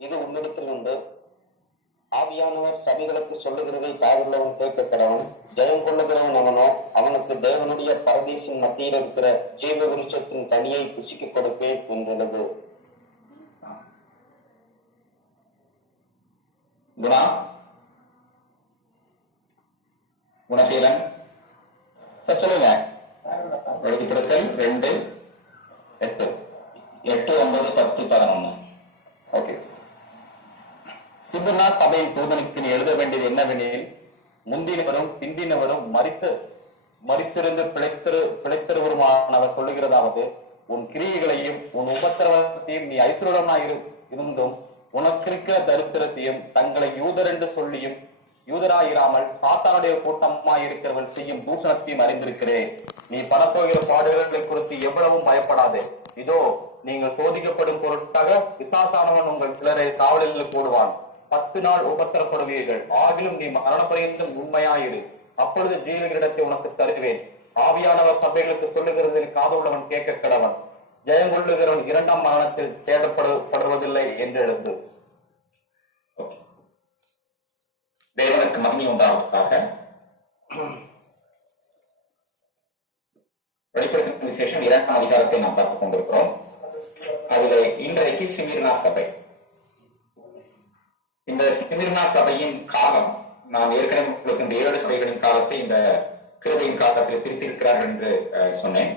இது உன்னிடத்தில் உண்டு. ஆவியானவர் சபைகளுக்கு சொல்லுகிறதை காதுள்ளவன் கேட்க கடவன். ஜெயம் கொள்ளுகிறவன் அவனோ, அவனுக்கு தேவனுடைய பரதேசின் மத்தியில் இருக்கிற ஜீவ விருட்சத்தின் கனியை புசிக்க கொடுப்பேன் என்றது. குணா, குணசீலன் சார் சொல்லுங்க. வெளிப்படுத்தல் 2:8, 8, 9, 10, 11. ஓகே. சிம்னா சபையின் தூதனுக்கு நீ எழுத வேண்டியது என்னவெனில், முந்தினவரும் பிந்தினவரும் மரித்திருந்து பிழைத்தருவருமானவர் சொல்லுகிறதாவது, உன் கிரியைகளையும் உன் உபத்திரவத்தையும் நீ ஐஸ்வர்யமாய் இருந்தும் உனக்கிருக்கிற தரித்திரத்தையும் தங்களை யூதர் என்று சொல்லியும் யூதராயிராமல் சாத்தானுடைய கூட்டமாய் இருக்கிறவர்கள் செய்யும் தூஷணத்தையும் அறிந்திருக்கிறேன். நீ பரப்போகிற பாடுகளை குறித்து எவ்வளவும் பயப்படாதே. இதோ நீங்கள் சோதிக்கப்படும் பொருட்டாக பிசாசானவன் உங்கள் சிலரை காவலில் போடுவான். 10 நாள் உபத்திரப்படுவீர்கள். ஆகிலும் நீ மரணப்பரியந்தம் உண்மையாயிரு, அப்பொழுது ஜீவனிடத்தை உனக்கு தருவேன். ஆவியானவர் சபைகளுக்கு சொல்லுகிறதில் காதுள்ளவன் கேட்க கடவன். ஜெயம் கொள்ளுகிறவன் 2ஆம் மரணத்தில் சேதப்படுவதில்லை என்று எழுது. தேவனுக்கு மகிமை உண்டாவதாக. வெளிப்படுத்தின விசேஷம் 2ஆம் அதிகாரத்தை நாம் பார்த்துக் கொண்டிருக்கிறோம். அதில் இன்றைக்கு சிமிர்னா சபை. இந்த சிமிர்னா சபையின் காலம், நான் ஏற்கனவே உங்களுக்கு இந்த 7 சபைகளின் காலத்தை இந்த கிருபையின் காலத்தில் பிரித்திருக்கிறார்கள் என்று சொன்னேன்.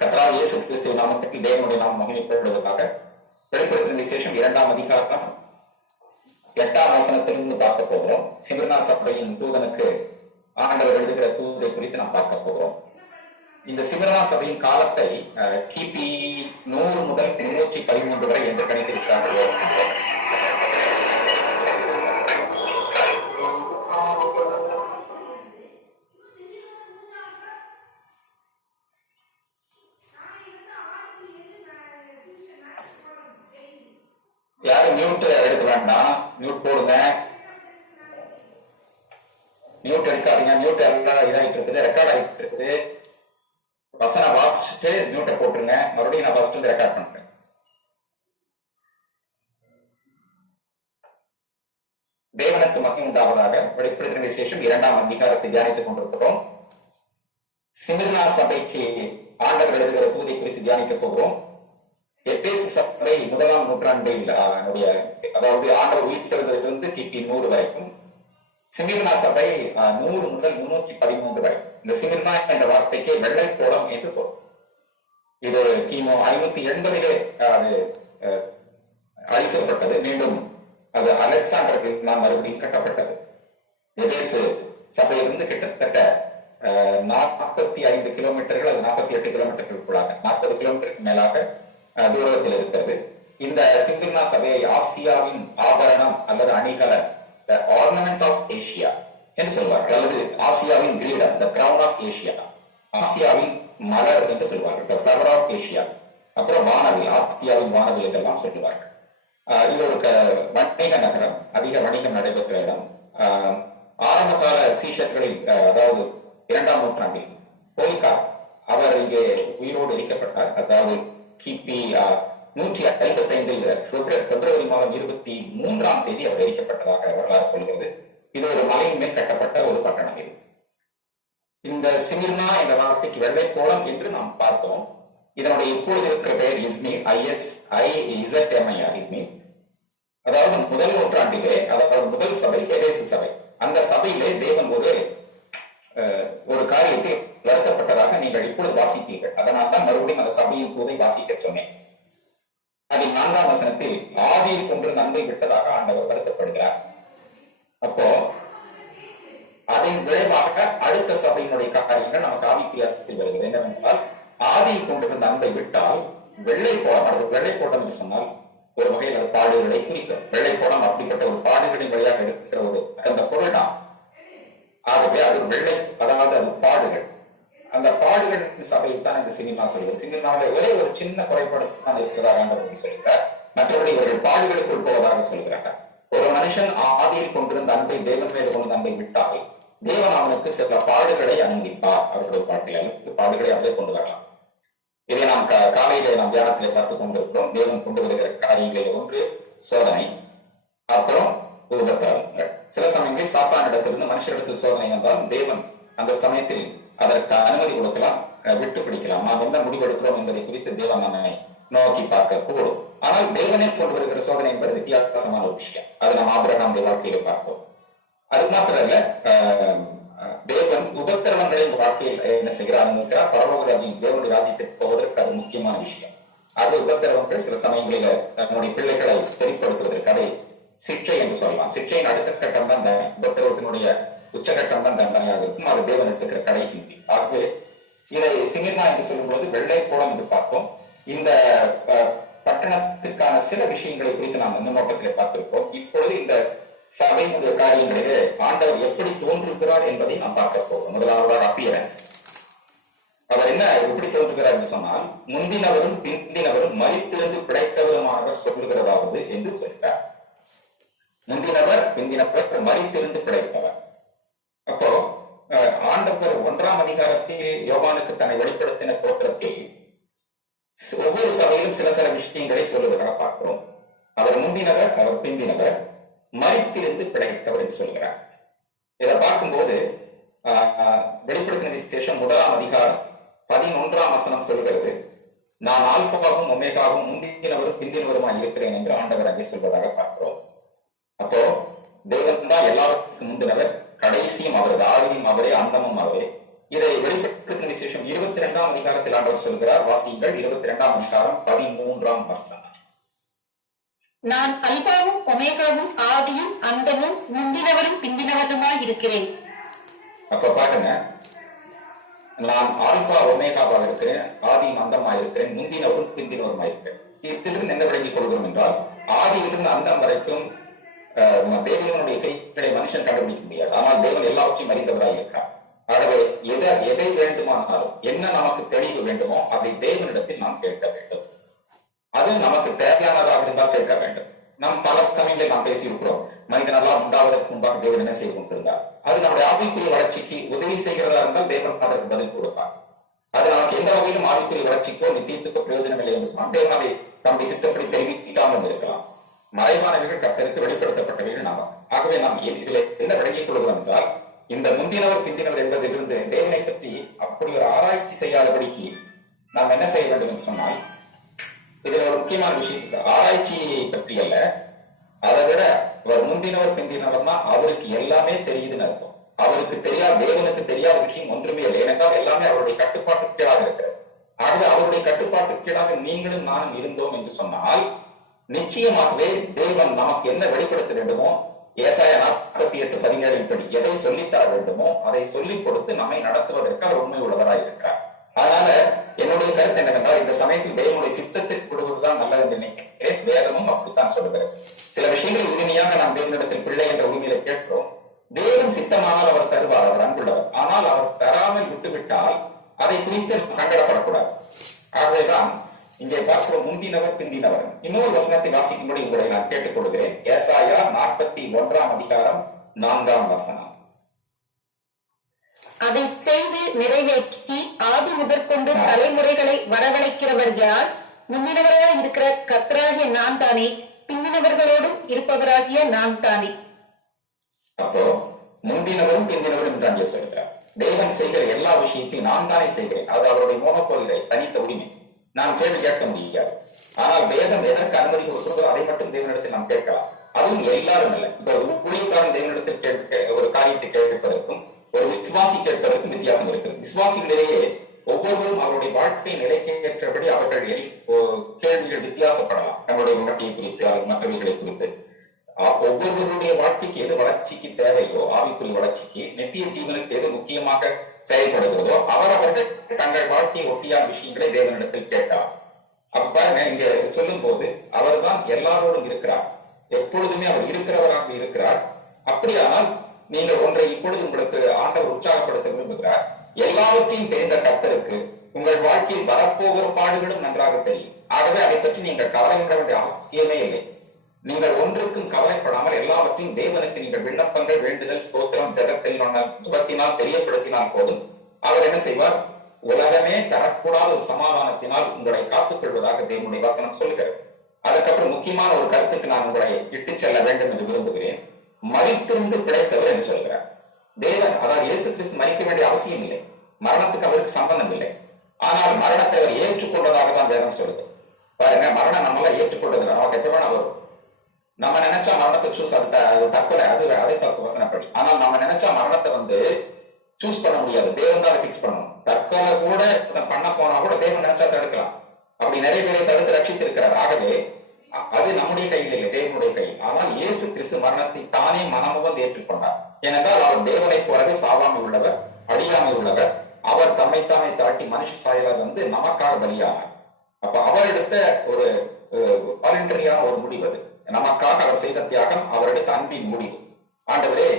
கர்த்தராகிய இயேசு கிறிஸ்துவின் நாமத்தில் தேவனுடைய நாம் மகிமைப்படுவதற்காக வெளிப்படுத்தின விசேஷம் 2ஆம் அதிகாரம் 8ஆம் வசனத்திலிருந்து பார்க்க போகிறோம். சிமிர்னா சபையின் தூதனுக்கு ஆண்டவர் எழுதுகிற தூதை குறித்து நாம் பார்க்க போகிறோம். இந்த சிமிர்னா சபையின் காலத்தை கிபி 100 முதல் 313 வரை என்று கணித்திருக்கிறார்கள். யாரும் மியூட் எடுக்க வேண்டாம், மியூட் போடுங்க. மியூட் எடுக்காதீங்க. மியூட் எல்லாம் இதாகிட்டு இருக்குது, ரெக்கார்ட் ஆகிட்டு இருக்குது. வசனம் வாசிச்சுட்டு மியூட்டை போட்டுருங்க. மறுபடியும் நான் ஃபர்ஸ்ட் ரெக்கார்ட் பண்றேன். தேவனுக்கு மகிமை உண்டாவதாக. வெளிப்படுத்தின விசேஷம் 2ஆம் அதிகாரத்தை தியானித்துக் கொண்டிருக்கிறோம். சிமிர்னா சபைக்கு ஆண்டவர் எழுதுகிற தூதை குறித்து தியானிக்க போகிறோம். எபேசு சபை 1ஆம் நூற்றாண்டில் அதாவது ஆண்டவர் உயிர்த்தெழுந்ததிலிருந்து கிபி 100 வரைக்கும். சிமிர்னா சபை 100 முதல் 313 வரை. இந்த சிமிர்னா என்ற வார்த்தைக்கு வெள்ளை கோலம் என்று பொருள். இது கிமு 580 அது அழிக்கப்பட்டது. மீண்டும் அது அலெக்சாண்டருக்கு மறுபடியும் கட்டப்பட்டது. எபேசு சபையிலிருந்து கிட்டத்தட்ட 45 கிலோமீட்டர்கள், அது 48 கிலோமீட்டர்களுக்குள்ளாக 40 கிலோமீட்டருக்கு மேலாக தூரத்தில் இருக்கிறது. இந்த சிமிர்னா சபையை ஆசியாவின் ஆபரணம் அல்லது அணிகலன், the ornament of Asia என்று சொல்வார்கள், அல்லது ஆசியாவின் கிரீடம், the crown of Asia, ஆசியாவின் மலர் என்று சொல்வார்கள், the flower of Asia. அப்புறம் வானவில், ஆசியாவின் வானவில் என்றெல்லாம் சொல்லுவார்கள். இது ஒரு வணிக நகரம், அதிக வணிகம் நடைபெற்ற இடம். ஆரம்ப கால சீஷர்களில், அதாவது 2ஆம் நூற்றாண்டில் போலிகார்ப் அவர் இங்கே உயிரோடு எரிக்கப்பட்டார். அதாவது கிபி 155 பிப்ரவரி மாதம் 23ஆம் தேதி அவர் எரிக்கப்பட்டதாக வரலாறு சொல்கிறது. இது ஒரு மலையின் மேல் கட்டப்பட்ட ஒரு பட்டணம். இது இந்த சிமிர்னா என்ற வார்த்தைக்கு வெள்ளை கோலம் என்று நாம் பார்த்தோம். இதனுடைய இப்பொழுது இருக்கிற பெயர் இஸ்மீர், ISMIR, இஸ்மீர். அதாவது முதல் நூற்றாண்டிலே, அதாவது முதல் சபை எபேசு சபை. அந்த சபையிலே தேவன் ஒரு காரியத்தில் வருத்தப்பட்டதாக நீங்கள் இப்பொழுது வாசிப்பீர்கள். அதனால் தான் மறுபடியும் அந்த சபையின் தூதை வாசிக்க சொன்னேன். அதில் 4ஆம் வசனத்தில் ஆதியில் கொண்டிருந்த அன்பை விட்டதாக ஆண்டவர் வருத்தப்படுகிறார். அப்போ அதன் விளைவாக அடுத்த சபையினுடைய காரியங்கள் நமக்கு ஆவித்தியாசத்தில் வருகிறது. என்னவென்றால், ஆதியில் கொண்டிருந்த அன்பை விட்டால் வெள்ளை கோலம், அது வெள்ளை கோலம் என்று சொன்னால் ஒரு வகையில் அது பாடுகளை குறிக்கும். வெள்ளை கோலம் அப்படிப்பட்ட ஒரு பாடுகளின் வழியாக எடுக்கிற ஒரு அந்த பொருள் தான். ஆகவே அது வெள்ளை, அதாவது அது பாடுகள். அந்த பாடுகள் சபையை தான் இந்த சினிமா சொல்கிறது. சினிமாவில் ஒரே ஒரு சின்ன குறைபாடு தான் இருக்கிறதாக சொல்கிறார். மற்றபடி இவர்கள் பாடுகளுக்குள் போவதாக சொல்கிறார்கள். ஒரு மனுஷன் ஆதியில் கொண்டிருந்த அன்பை, தேவன் மேல் கொண்ட அன்பை விட்டால் தேவன் அவனுக்கு சில பாடுகளை அனுமதிப்பார். அவர்களுடைய வாழ்க்கையில் பாடுகளை அவரே கொண்டு வரலாம். இதை நாம் காலையில நாம் தியானத்திலே பார்த்துக் கொண்டிருக்கிறோம். தேவன் கொண்டு வருகிற காரியங்களில் ஒன்று சோதனை, அப்புறம் உபத்திரவங்கள். சில சமயங்களில் சாத்தானிடத்திலிருந்து மனுஷரிடத்தில் சோதனை வந்தால் தேவன் அந்த சமயத்தில் அதற்கு அனுமதி கொடுக்கலாம், விட்டு பிடிக்கலாம். நாம் என்ன முடிவெடுக்கிறோம் என்பதை குறித்து தேவன் நம்மை நோக்கி பார்க்க கூடும். ஆனால் தேவனே கொண்டு வருகிற சோதனை என்பது வித்தியாசமான ஒரு விஷயம். அது நாம் ஆபிரகாமுடைய வாழ்க்கையில பார்த்தோம். அது மாத்திரமல்ல, தேவன் உபத்திரவங்களை வாழ்க்கையில் என்ன செய்கிறார் நினைக்கிறார். பரலோக ராஜ்யம், தேவனுடைய ராஜ்யத்திற்கு போவதற்கு அது முக்கியமான விஷயம். அது உபத்திரவங்கள் சில சமயங்களில தன்னுடைய பிள்ளைகளை சரிப்படுத்துவதற்கு அதை சிற்றை என்று சொல்லலாம். சிற்றையின் அடுத்த கட்டம் தான் தண்டனை, உபத்திரவத்தினுடைய உச்சகட்டம் தான் தண்டனையாக இருக்கும். அது தேவன் இருக்கிற கடைசி. ஆகவே இதை சிமிர்னா என்று சொல்லும்போது வெள்ளை கோலம் என்று பார்த்தோம். இந்த பட்டணத்திற்கான சில விஷயங்களை குறித்து நாம் முன்னோட்டத்திலே பார்த்திருப்போம். இப்பொழுது இந்த சபையினுடைய காரியங்களிலே ஆண்டவர் எப்படி தோன்றுகிறார் என்பதை நாம் பார்க்க போகிறோம். முதலாவதாக அப்பியரன்ஸ். அவர் என்ன எப்படி தோன்றுகிறார் என்று சொன்னால், முந்தினவரும் பிந்தினவரும் மரித்திருந்து பிழைத்தவருமானவர் சொல்லுகிறதாவது என்று சொல்கிறார். முந்தினவர் பிந்தினவர் மரித்திருந்து பிழைத்தவர். அப்போ ஆண்டவர் 1ஆம் அதிகாரத்தில் யோவானுக்கு தன்னை வெளிப்படுத்தின தோற்றத்தில் ஒவ்வொரு சபையிலும் சில சில விஷயங்களை சொல்லுவதாக பார்க்கிறோம். அவர் முந்தினவர், அவர் பிந்தினவர், மரித்திருந்து பிழைத்தவர் என்று சொல்கிறார். இதை பார்க்கும்போது வெளிப்படுத்தின விசேஷம் 1ஆம் அதிகாரம் 11ஆம் வசனம் சொல்கிறது, நான் ஆல்பாவும் ஒமேகாவும் முந்தினவரும் பிந்தினவருமாய் இருக்கிறேன் என்று ஆண்டவர் அங்கே சொல்வதாக பார்க்கிறோம். அப்போ தேவன் தான் எல்லாருக்கும் முந்தினவர், கடைசியும் அவரது, ஆதியும் அவரே, அந்தமும் அவரே. இதை வெளிப்படுத்தின விசேஷம் 22ஆம் அதிகாரத்தில் ஆண்டவர் சொல்கிறார். வாசியுங்கள் 22ஆம் அதிகாரம் 13ஆம் வசனம். நான் அல்பாவும் ஒமேகாவும் ஆதியும் அந்தமும் முந்தினவரும் பிந்தினவருமாய் இருக்கிறேன். அப்ப பாருங்க, நான் ஆல்பா ஒமேகாவாக இருக்கிறேன், ஆதியும் அந்தமாய் இருக்கிறேன், முந்தினவரும் பிந்தினவருமாய் இருக்கிறேன். இதிலிருந்து என்ன விளங்கிக் கொள்கிறோம் என்றால், ஆதியிலிருந்து அந்தம் வரைக்கும் தேவனுடைய கிரிகளை மனுஷன் கண்டுபிடிக்க முடியாது. ஆனால் தேவன் எல்லாவற்றையும் அறிந்தவராய் இருக்கிறார். ஆகவே எதை வேண்டுமானாலும், என்ன நமக்கு தெளிவு வேண்டுமோ அதை தேவனிடத்தில் நாம் கேட்க வேண்டும். அது நமக்கு தேவையானதாக இருந்தால் கேட்க வேண்டும். நாம் பல சமயங்களில் நாம் பேசியிருக்கிறோம், மனிதனெல்லாம் உண்டாவதற்கு முன்பாக தேவன் என்ன செய்து கொண்டிருந்தார். அது நம்முடைய ஆவிக்குரிய வளர்ச்சிக்கு உதவி செய்கிறதா இருந்தால் தேவன் அதற்கு பதில் கொடுப்பார். அது நமக்கு எந்த வகையிலும் ஆவிக்குரிய வளர்ச்சிக்கோ நித்தியத்துக்கோ பிரயோஜனம் இல்லை என்று சொன்னால் தேவன் அதை தம்முடைய சித்தப்படி தெரிவிக்காமல் இருக்கலாம். மறைவானவைகள் கர்த்தருக்கு வெளிப்படுத்தப்பட்டவைகள் நமக்கு. ஆகவே நாம் இதில் என்ன விளங்கிக் கொள்கிறோம் என்றால், இந்த முந்தினவர் பிந்தினவர் என்பதிலிருந்து தேவனை பற்றி அப்படி ஒரு ஆராய்ச்சி செய்யாதபடிக்கு நாம் என்ன செய்ய வேண்டும் என்று சொன்னால், இதுல ஒரு முக்கியமான விஷயத்தை, ஆராய்ச்சியை பற்றி அல்ல, அதை விட அவர் முந்தினவர் பிந்தினவர்னா அவருக்கு எல்லாமே தெரியுதுன்னு அர்த்தம். அவருக்கு தெரியாத, தேவனுக்கு தெரியாத விஷயம் ஒன்றுமே இல்லை. ஏனென்றால் எல்லாமே அவருடைய கட்டுப்பாட்டுக்கு கீழாக இருக்கிறது. ஆகவே அவருடைய கட்டுப்பாட்டுக்கு கீழாக நீங்களும் நானும் இருந்தோம் என்று சொன்னால், நிச்சயமாகவே தேவன் நமக்கு என்ன வெளிப்படுத்த வேண்டுமோ, ஏசாயா 48:17 படி எதை சொல்லித்தர வேண்டுமோ அதை சொல்லிக் கொடுத்து நம்மை நடத்துவதற்கு அவர் உண்மை உள்ளவராய் இருக்கிறார். அதனால என்னுடைய கருத்து என்னவென்றால், இந்த சமயத்தில் தேவனுடைய சித்தத்திற்கு விடுவதுதான் நல்லது என்று நினைக்கிறேன். வேதமும் அப்படித்தான் சொல்கிறது. சில விஷயங்களை உரிமையாக நாம் தேவனிடத்தில் பிள்ளை என்ற உரிமையில கேட்கிறோம். தேவன் சித்தமானால் அவர் தருவார், அவர் அன்புள்ளவர். ஆனால் அவர் தராமல் விட்டுவிட்டால் அதை குறித்து சங்கடப்படக்கூடாது. ஆகவேதான் இங்கே பார்க்கிறோம், முந்தினவர் பிந்தினவர். இன்னொரு வசனத்தை வாசிக்கும்படி உங்களை நான் கேட்டுக் கொள்கிறேன். ஏசாயா 41ஆம் அதிகாரம் 4ஆம் வசனம். அதை செய்து நிறைவேற்றி ஆதி முதற்கொண்டு தலைமுறைகளை வரவழைக்கிறவர் யார்? முந்தினவர்களாய் இருக்கிற கர்த்தராகிய நான் தானே, பிந்தினவர்களோடும் இருப்பவராகிய நான் தானே. அப்போ முந்தினவரும் பிந்தினவரும் என்று அங்கே சொல்கிறார். தேவன் செய்கிற எல்லா விஷயத்தையும் நான் தானே செய்கிறேன். அது அவருடைய மோனோபோலியை, தனித்த உரிமை. நாம் கேள்வி கேட்க முடியாது. ஆனால் வேதம் எதற்கு அனுமதி கொடுக்கிறதோ அதை மட்டும் தேவனிடத்தில் நாம் கேட்கலாம். அதுவும் எல்லாரும் இல்லை. இப்ப ஒரு ஊழியக்காரன் தேவனிடத்தில் ஒரு காரியத்தை கேட்பதற்கும் ஒரு விசுவாசி கேட்பதற்கும் வித்தியாசம் இருக்குது. விசுவாசிகளிலேயே ஒவ்வொருவரும் அவருடைய வாழ்க்கை நிலைக்கு ஏற்றபடி அவர்கள் கேள்விகள் வித்தியாசப்படலாம். தங்களுடைய வாழ்க்கையை குறித்து, அல்லது மற்றவைகளை குறித்து. ஒவ்வொருவருடைய வாழ்க்கைக்கு எது வளர்ச்சிக்கு தேவையோ, ஆவிக்குரிய வளர்ச்சிக்கு, நித்திய ஜீவனுக்கு எது முக்கியமாக செயல்படுகிறதோ அவரவர்கள் தங்கள் வாழ்க்கையை ஒட்டியான விஷயங்களை தேவனிடத்தில் கேட்கலாம். அப்ப இங்க சொல்லும் போது அவர்தான் எல்லாரோடும் இருக்கிறார், எப்பொழுதுமே அவர் இருக்கிறவராக இருக்கிறார். அப்படியானால் நீங்கள் ஒன்றை இப்பொழுது உங்களுக்கு ஆண்டவர் உற்சாகப்படுத்த விரும்புகிறார். எல்லாவற்றையும் தெரிந்த கர்த்தருக்கு உங்கள் வாழ்க்கையில் வரப்போகிற பாடுகளும் நன்றாக தெரியும். ஆகவே அதை பற்றி நீங்கள் கவலைப்பட வேண்டிய அவசியமே இல்லை. நீங்கள் ஒன்றுக்கும் கவலைப்படாமல் எல்லாவற்றையும் தேவனுக்கு நீங்கள் விண்ணப்பங்கள், வேண்டுதல், ஸ்தோத்திரம், ஜெபத்தினால் தெரியப்படுத்தினால் போதும். அவர் என்ன செய்வார்? உலகமே தரக்கூடாத ஒரு சமாதானத்தினால் உங்களை காத்துக் கொள்வதாக தேவனுடைய வசனம் சொல்லுகிறது. அதுக்கப்புறம் முக்கியமான ஒரு கருத்துக்கு நான் உங்களை இட்டு செல்ல வேண்டும் என்று விரும்புகிறேன். மரித்திருந்து பிழைத்தவர் என்று சொல்கிறார். தேவன், அதாவது இயேசு கிறிஸ்து மரிக்க வேண்டிய அவசியம் இல்லை, மரணத்துக்கு அவருக்கு சம்பந்தம் இல்லை. ஆனால் மரணத்தை அவர் ஏற்றுக்கொண்டதாக தான் வேதம் சொல்லுது. பாருங்க, மரணம் நம்மளால ஏற்றுக்கொண்டது நமக்கு எப்ப வேணா வரும். நம்ம நினைச்சா மரணத்தை சூஸ், அது தற்கொலை, அதே தப்பு வசனப்படி. ஆனால் நம்ம நினைச்சா மரணத்தை சூஸ் பண்ண முடியாது, தேவன் தான் பிக்ஸ் பண்ணணும். தற்கொலை கூட பண்ண போனா கூட தேவன் நினைச்சா தடுக்கலாம். அப்படி நிறைய பேரை தடுத்து ரட்சித்து இருக்கிறார். ஆகவே அது நம்முடைய கையில் இல்லை, தேவனுடைய கையில். ஆனால் இயேசு கிறிஸ்து மரணத்தை தானே மனமுவந்து ஏற்றுக்கொண்டார். ஏனென்றால் அவர் தேவனை போலவே சாவாமை உள்ளவர், அழியாமை உள்ளவர். அவர் தம்மைத்தானே தாட்டி மனுஷ சாயலாக நமக்காக பலியானார். அப்ப அவர் எடுத்த ஒரு வாலண்டரியான ஒரு முடிவு அது. நமக்காக அவர் செய்த தியாகம், அவர் எடுத்த அன்பின் முடிவு. ஆண்டவரே,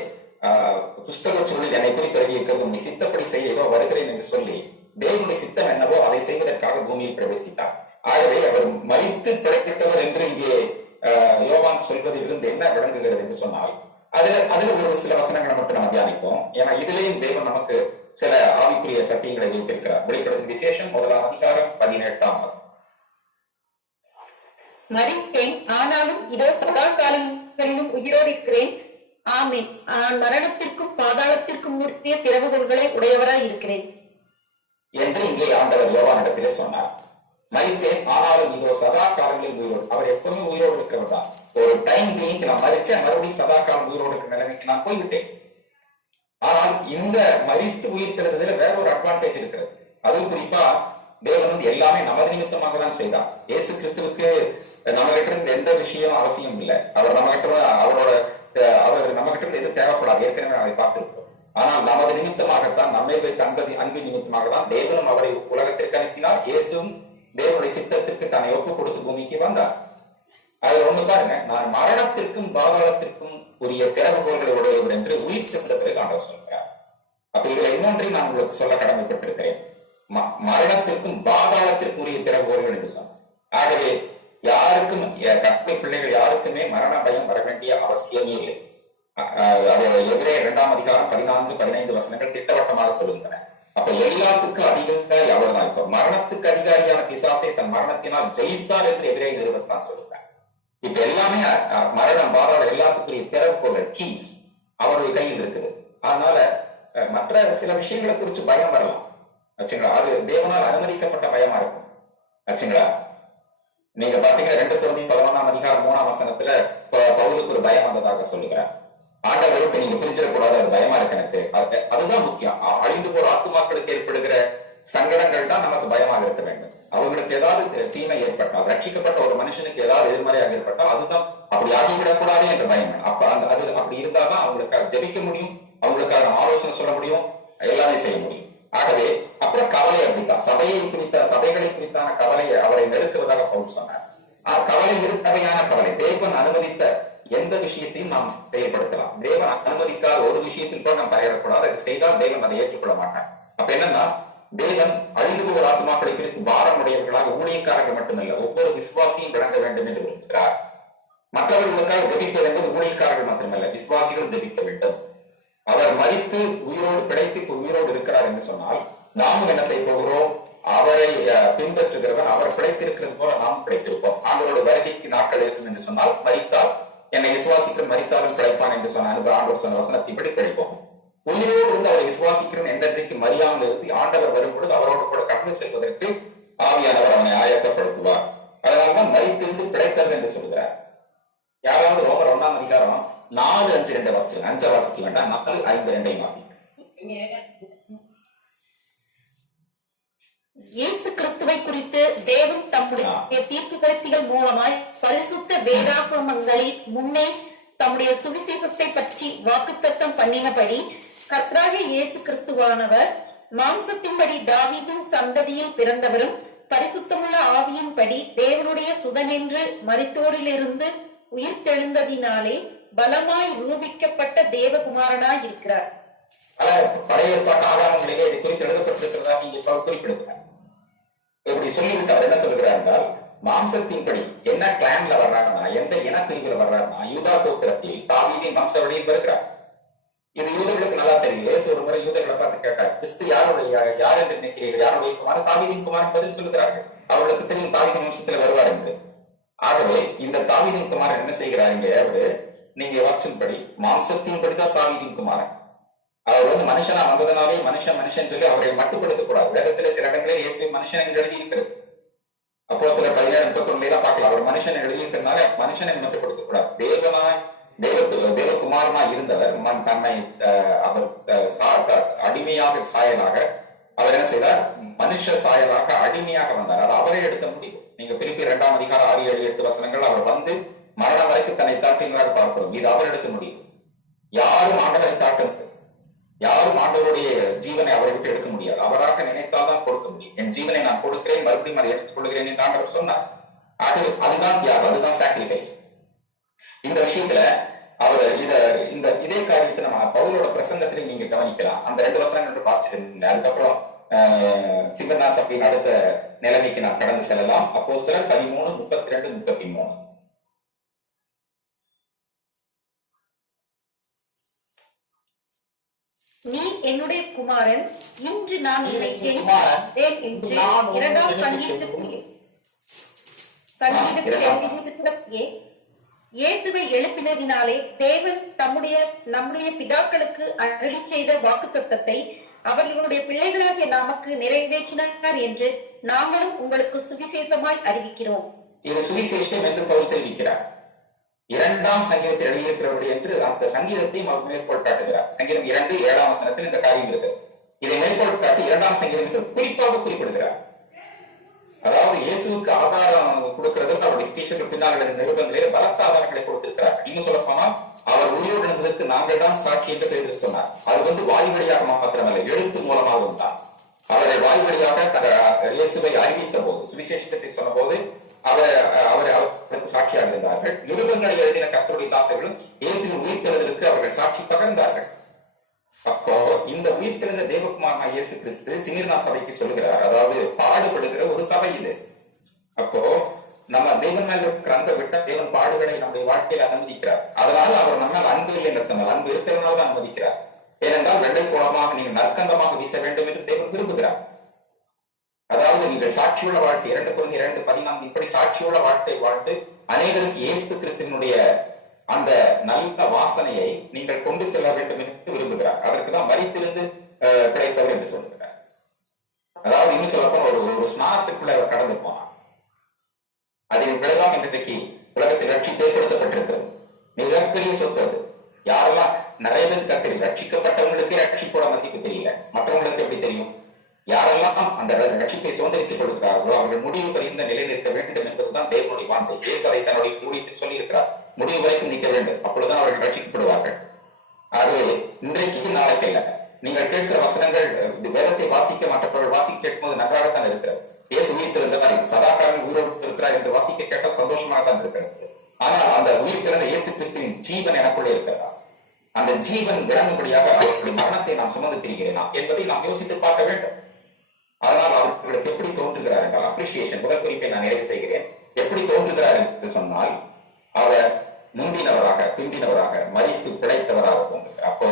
புஸ்தக சொல்லில் என்னை குறித்து எழுதியிருக்கிறது, உங்களை சித்தப்படி செய்ய வருகிறேன் என்று சொல்லி தேவனுடைய சித்தம் என்னவோ அதை செய்வதற்காக பூமியில் பிரவேசித்தார். ஆகவே அவர் மரித்து பிழைத்தவர் என்று இங்கே யோவான் சொல்வதில் இருந்து என்ன விளங்குகிறது என்று சொன்னால், அதுல ஒரு சில வசனங்களை மட்டும் நம்ம தியானிப்போம். ஏன்னா இதுலேயும் தேவன் நமக்கு சில ஆவிக்குரிய சத்தியங்களை வைத்திருக்கிறார். வெளிப்படுத்தும் விசேஷம் 1ஆம் அதிகாரம் 18ஆம் வசனம். மரித்தேன், ஆனாலும் இதோ சதா காலங்களிலும் உயிரோடு இருக்கிறேன். ஆமென். நான் மரணத்திற்கும் பாதாளத்திற்கும் உரிய திறவுகோல்களை உடையவராய் இருக்கிறேன் என்று இங்கே ஆண்டவர் யோவானிடத்திலே சொன்னார். மரித்தேன், ஆனாலும் இதோ சதா காலங்களில் உயிரோடு. அவர் எப்பவுமே உயிரோடு இருக்கிறவர் தான். ஒரு டைம் பீயிங் நான் மறிச்சேன், மறுபடியும் சதா காலம் உயிரோடு இருக்கிற நிலைமைக்கு நான் போய்விட்டேன். ஆனால் இந்த மரித்து உயிர்த்தெழுதல வேற ஒரு அட்வான்டேஜ் இருக்கிறது. அதுவும் குறிப்பா தேவன் எல்லாமே நமது நிமித்தமாக தான் செய்தார். இயேசு கிறிஸ்துவுக்கு நம்ம கிட்ட இருந்து எந்த விஷயம் அவசியம் இல்லை. அவர் நம்ம கிட்ட அவர் நம்ம கிட்ட இருந்து எது தேவைப்படாது, ஏற்கனவே அதை பார்த்திருக்கிறோம். ஆனால் நமது நிமித்தமாகத்தான், நம்மை வைத்த அன்பின் நிமித்தமாக தான் தேவனும் அவரை உலகத்திற்கு அனுப்பினார். இயேசுவும் தேவனுடைய சித்தத்திற்கு தன்னை ஒப்பு கொடுத்து பூமிக்கு வந்தார். அதுல ஒண்ணு பாருங்க, நான் மரணத்திற்கும் பாதாளத்திற்கும் உரிய திறவுகோல்களை உடையவர் என்று உயிர்த்தெழுந்த பிறகு ஆண்டவர் சொல்கிறார். அப்ப இதுல இன்னொன்றையும் நான் உங்களுக்கு சொல்ல கடமைப்பட்டிருக்கிறேன். மரணத்திற்கும் பாதாளத்திற்கும் உரிய திறவுகோல்கள் என்று சொன்னார். ஆகவே யாருக்கும், கற்பனை பிள்ளைகள் யாருக்குமே மரண பயம் வர வேண்டிய அவசியமே இல்லை. அது எபிரேயர் 2ஆம் அதிகாரம் 14-15 வசனங்கள் திட்டவட்டமாக சொல்லுகின்றன. அப்ப எல்லாத்துக்கு அதிகாரி அவர் தான். இப்ப மரணத்துக்கு அதிகாரியான பிசாசை தன் மரணத்தினால் ஜெயித்தார் என்று எபிரேயர் 20 சொல்லுகிறார். இப்ப எல்லாமே மரணம் பாதாள எல்லாத்துக்குரிய திறவுகோல்கள், கீஸ் அவருடைய கையில் இருக்குது. அதனால மற்ற சில விஷயங்களை குறித்து பயம் வரலாம் ஆச்சுங்களா, அது தேவனால் அனுமதிக்கப்பட்ட பயமா இருக்கும் ஆச்சுங்களா. நீங்க பாத்தீங்கன்னா 2 Corinthians 11ஆம் அதிகாரம் 3ஆம் வசனத்துல பவுலுக்கு ஒரு பயம் வந்ததாக சொல்லுகிறார். ஆண்டவருக்கு நீங்க பிரிச்சிடக்கூடாது, அது பயமா இருக்கு எனக்கு. அதுதான் முக்கியம். அழிந்து போற ஆத்துமாக்களுக்கு ஏற்படுகிற சங்கடங்கள் தான் நமக்கு பயமாக இருக்க வேண்டும். அவங்களுக்கு ஏதாவது தீமை ஏற்பட்டால், ரட்சிக்கப்பட்ட ஒரு மனுஷனுக்கு ஏதாவது எதிர்மறையாக ஏற்பட்டால் அதுதான், அப்படி ஆகிவிடக்கூடாது என்ற பயம். அப்ப அது அப்படி இருந்தாதான் அவங்களுக்காக ஜெபிக்க முடியும், அவங்களுக்காக ஆலோசனை சொல்ல முடியும், எல்லாமே செய்ய முடியும். ஆகவே அப்புறம் கவலை அப்படித்தான், சபைகளை குறித்தான கவலையை அவரை நெருக்குவதாக பவுல் சொன்னார். கவலை இருந்தவையான கவலை. தேவன் அனுமதித்த எந்த விஷயத்தையும் நாம் செயல்படுத்தலாம். தேவன் அனுமதிக்காத ஒரு விஷயத்தில் கூட நாம் பயிரக்கூடாது. அது செய்தால் தேவன் அதை ஏற்றுக்கொள்ள மாட்டார். அப்ப என்னன்னா, தேவன் அழிந்து போகிற ஆத்துமாக்களை குறித்து பாரம் உடையவர்களாக ஊழியக்காரர்கள் மட்டுமல்ல, ஒவ்வொரு விசுவாசியும் விளங்க வேண்டும் என்று விரும்புகிறார். மற்றவர்களுக்காக ஜெபிப்பது என்பது ஊழியக்காரர்கள் மட்டுமல்ல, விசுவாசிகள் ஜெபிக்க வேண்டும். அவர் மரித்து உயிரோடு பிழைத்து இப்ப உயிரோடு இருக்கிறார் என்று சொன்னால் நாமும் என்ன செய்ய போகிறோம்? அவரை பின்பற்றுகிறவன் அவர் பிழைத்திருக்கிறது போல நாம் பிழைத்திருப்போம். ஆண்டவருடைய வருகைக்கு நாட்கள் இருக்கும் என்று சொன்னால், மரித்தால் என்னை விசுவாசிக்கிற மரித்தாலும் பிழைப்பான் என்று சொன்ன ஆண்டவர் சொன்ன வசனத்தின்படி பிழைப்போம். உயிரோடு இருந்து அவரை விசுவாசிக்கிறோம் என்றைக்கு மறியாமல் இருந்து ஆண்டவர் வரும்பொழுது அவரோடு கூட கடந்து செல்வதற்கு ஆவியானவர் அவனை ஆயத்தப்படுத்துவார். அதனால்தான் மரித்திருந்து பிழைத்தவர் என்று சொல்கிறார். யாராவது ரோமர் 1ஆம் அதிகாரம் 4-5-2 வாசிச்சு, 5 வாசிக்க வேண்டாம், 4-5-2 வாசிக்க. இயேசு கிறிஸ்துவை குறித்து தேவன் தம்முடைய தீர்க்கதரிசிகள் மூலமாய் பரிசுத்த வேதாகமங்களில் முன்னே தம்முடைய சுவிசேஷத்தை பற்றி வாக்குத்தத்தம் பண்ணினபடி, கர்த்தராகிய இயேசு கிறிஸ்துவானவர் மாம்சத்தின்படி தாவீதின் சந்ததியில் பிறந்தவரும் பரிசுத்தமுள்ள ஆவியின்படி தேவனுடைய சுதனென்று மரித்தோரிலிருந்து உயிர்த்தெழுந்ததினாலே பலமாய் ரூபிக்கப்பட்ட தேவகுமாரனாய் இருக்கிறார். பழைய ஏற்பாட்டு ஆதாரங்களிலே இது குறித்து எழுதப்பட்டிருக்கிறதா நீங்க குறிப்பிடுகிறார். இப்படி சொல்லிவிட்டார். என்ன சொல்லுகிறார் என்றால், மாம்சத்தின்படி என்ன கிளான்ல வர்றாருன்னா, எந்த இனப்பிரிவுல வர்றாருன்னா, யூதா கோத்திரத்தில் தாவீதின் வம்சாவளியில் வருகிறார். இது யூதர்களுக்கு நல்லா தெரியும். இயேசு ஒரு முறை யூதர்களை பார்த்து கேட்டார், கிறிஸ்து யார் என்று நினைக்கிறீர்கள், யாருடைய குமாரன்? தாவீதின் குமாரன் பதில் சொல்லுகிறார்கள். அவர்களுக்கு தெரியும் தாவீதின் வம்சத்துல வருவார் என்று. ஆகவே இந்த தாவீதின் குமாரன் என்ன செய்கிறாருங்க, அவரு நீங்க வாசிச்சபடி மாம்சத்தின்படிதான் தாவீதின் குமாரன். அவர் மனுஷனா வந்ததுனாலே மனுஷன் சொல்லி அவரை மட்டுப்படுத்தக் கூடாது. வேதத்துல சில இடங்களில் இயேசு மனுஷன் என்று எழுதி இருக்கிறது. அப்போ சில 17:31 பார்க்கலாம். அவர் மனுஷன் எழுதியிருக்கிறதுனால மனுஷனை மட்டுப்படுத்தக் கூடாது. தேவகுமாரனா இருந்தவர் தன்னை அவர் அடிமையாக சாயலாக அவர் என்ன செய்தார், மனுஷ சாயலாக அடிமையாக வந்தார். அது அவரே எடுத்த முடிவு. நீங்க பிலிப்பியர் 2ஆம் அதிகாரம் 6, 7, 8 வசனங்கள் அவர் வந்து மரணம் வரைக்கும் தன்னை தாட்டினார் பார்க்கிறோம். இது அவர் எடுத்த முடிவு. யாரும் ஆண்டவரை தாட்ட, யாரும் ஆண்டவருடைய ஜீவனை அவரை விட்டு எடுக்க முடியாது. அவராக நினைத்தால் தான் கொடுக்க முடியும். என் ஜீவனை நான் கொடுக்கிறேன், மறுபடியும் அதை எடுத்துக் கொள்கிறேன் என்று ஆண்டவர் சொன்னார். ஆகவே அதுதான் தியாகம், அதுதான் சாக்ரிஃபைஸ். இந்த விஷயத்துல அவர் இதே காரியத்தை நம்ம பவுலோட பிரசங்கத்திலே நீங்க கவனிக்கலாம். அந்த 2 வசனங்கள் வாசிச்சிருந்தீங்க. அதுக்கப்புறம் சிங்கர்னா சபையின் அடுத்த நிலைமைக்கு நாம் கடந்து செல்லலாம். அப்போஸ்தலர் 13, 32, 33. நீ என்னுடைய குமாரன், இன்று நான் உன்னை ஜெனித்தேன் என்று 2ஆம் சங்கீதத்தில் எழுதியிருக்கிறபடியே இயேசுவை எழுப்பினதினாலே தேவன் நம்முடைய பிதாக்களுக்கு அருளி செய்த வாக்குத்தத்தத்தை அவர்களுடைய பிள்ளைகளாகிய நமக்கு நிறைவேற்றினார் என்று நாங்களும் உங்களுக்கு சுவிசேஷமாய் அறிவிக்கிறோம். இது சுவிசேஷம் என்று பவுல் தெரிவிக்கிறார். 2ஆம் சங்கீதத்தில் எழுதியிருக்கிறபடி என்று அந்த சங்கீதத்தையும் அவர் மேற்கோள் காட்டுகிறார். சங்கீதம் 2, 7ஆம் வசனத்தில் இந்த காரியம் இருக்கிறது. இதை மேற்கோள் காட்டி 2ஆம் சங்கீதம் என்று குறிப்பாக குறிப்பிடுகிறார். அதாவது இயேசுவுக்கு ஆதாரம் கொடுக்கிறது அவருடைய ஸ்டேஷனுக்கு பின்னால் எழுதிய நிருபங்களிலே பலத்த ஆதாரங்களை கொடுத்திருக்கிறார். இன்னும் சொல்ல போனால் அவர் உயிரோடு இருந்ததற்கு நாங்கள் தான் சாட்சி என்று பேர் சொன்னார். அது வாய் வழியாக மாத்திரமல்ல, எழுத்து மூலமாகவும் தான். அவரை வாய் வழியாக இயேசுவை அறிவித்த போது, சுவிசேஷத்தை சொன்ன போது அவருக்கு சாட்சியாக இருந்தார்கள். நிருபங்களை எழுதின கர்த்தருடைய தாசர்களும் இயேசுவின் உயிர்த்தெழுதலுக்கு அவர்கள் சாட்சி பகர்ந்தார்கள். அப்போ இந்த உயிர்த்தெழுந்த தேவகுமாரனா இயேசு கிறிஸ்து சிமிர்னா சபைக்கு சொல்லுகிறார், அதாவது பாடுபடுகிற ஒரு சபை இது. அப்போ நம்ம தேவன் மேல் இருக்கிற அன்பை விட்ட தேவன் பாடுகளை நம்முடைய வாழ்க்கையில அனுமதிக்கிறார். அதனால அவர் நம்ம அன்பு இல்லை நிறுத்தங்கள், அன்பு இருக்கிறதுனால தான் அனுமதிக்கிறார். ஏனென்றால் வெள்ளை கோலமாக நீங்கள் நற்கந்தமாக வீச வேண்டும் என்று தேவன் விரும்புகிறார். அதாவது நீங்கள் சாட்சியுள்ள வாழ்க்கை 2 Corinthians 2:14 இப்படி சாட்சியுள்ள வாழ்க்கை வாழ்ந்து அநேகருக்கு இயேசு கிறிஸ்துவினுடைய அந்த நல்ல வாசனையை நீங்கள் கொண்டு செல்ல வேண்டும் என்று விரும்புகிறார். அதற்குதான் மரித்திருந்து கிடைத்தவர் என்று சொல்லுகிறார். அதாவது இன்னும் சொல்லப்போன ஒரு ஸ்நானத்துக்குள்ள அவர் கடந்து போனார். அதன் விளைவாக இன்றைக்கு உலகத்தில் ரட்சிப்பு ஏற்படுத்தப்பட்டிருக்கிறது. மிகப்பெரிய சொத்து அது. யாரெல்லாம் நிறைய பேர் கருத்து ரட்சிக்கப்பட்டவங்களுக்கே ரட்சிப்போட மதிப்பு தெரியல, மற்றவங்களுக்கு எப்படி தெரியும்? யாரெல்லாம் அந்த ரட்சிப்பை சுதந்திரித்துக் கொடுக்கிறார்களோ அவர்கள் முடிவு வரை இந்த நிலையில் இருக்க வேண்டும் என்பதுதான் தேவனுடைய வாஞ்சை. இயேசு அதை தன்னுடைய ஊழியத்தில் சொல்லி இருக்கிறார். முடிவு வரைக்கும் நிற்க வேண்டும், அப்பொழுதுதான் அவர்கள் ரட்சிக்கப்படுவார்கள். ஆகவே இன்றைக்கு நாளைக்கு அல்ல. நீங்கள் கேட்கிற வசனங்கள் வேதத்தை வாசிக்க மாட்டவர்கள் வாசிக்க கேட்கும்போது நன்றாகத்தான் இருக்கிறது. இயேசு உயிர்த்திருந்தார், சதாகாலம் உயிரோடு இருக்கிறார் என்று வாசிக்க கேட்டால் சந்தோஷமாகத்தான் இருக்கிறது. ஆனால் அந்த உயிர்த்திருந்த இயேசு கிறிஸ்துவின் ஜீவன் எனக்குள்ளே இருக்கிறதா? அந்த ஜீவன் விளங்கும்படியாக அவர்களுடைய மரணத்தை நான் சுமந்து திரிகிறேனா என்பதை நாம் யோசித்து பார்க்க வேண்டும். அதனால் அவர்களுக்கு எப்படி தோன்றுகிறார் என்றால், அப்ரிசியேஷன் முதல் குறிப்பை நான் நிறைவு செய்கிறேன். எப்படி தோன்றுகிறார் என்று சொன்னால், அவர் முந்தினவராக பிந்தினவராக மரித்து பிழைத்தவராக தோன்றுகிறார். அப்போ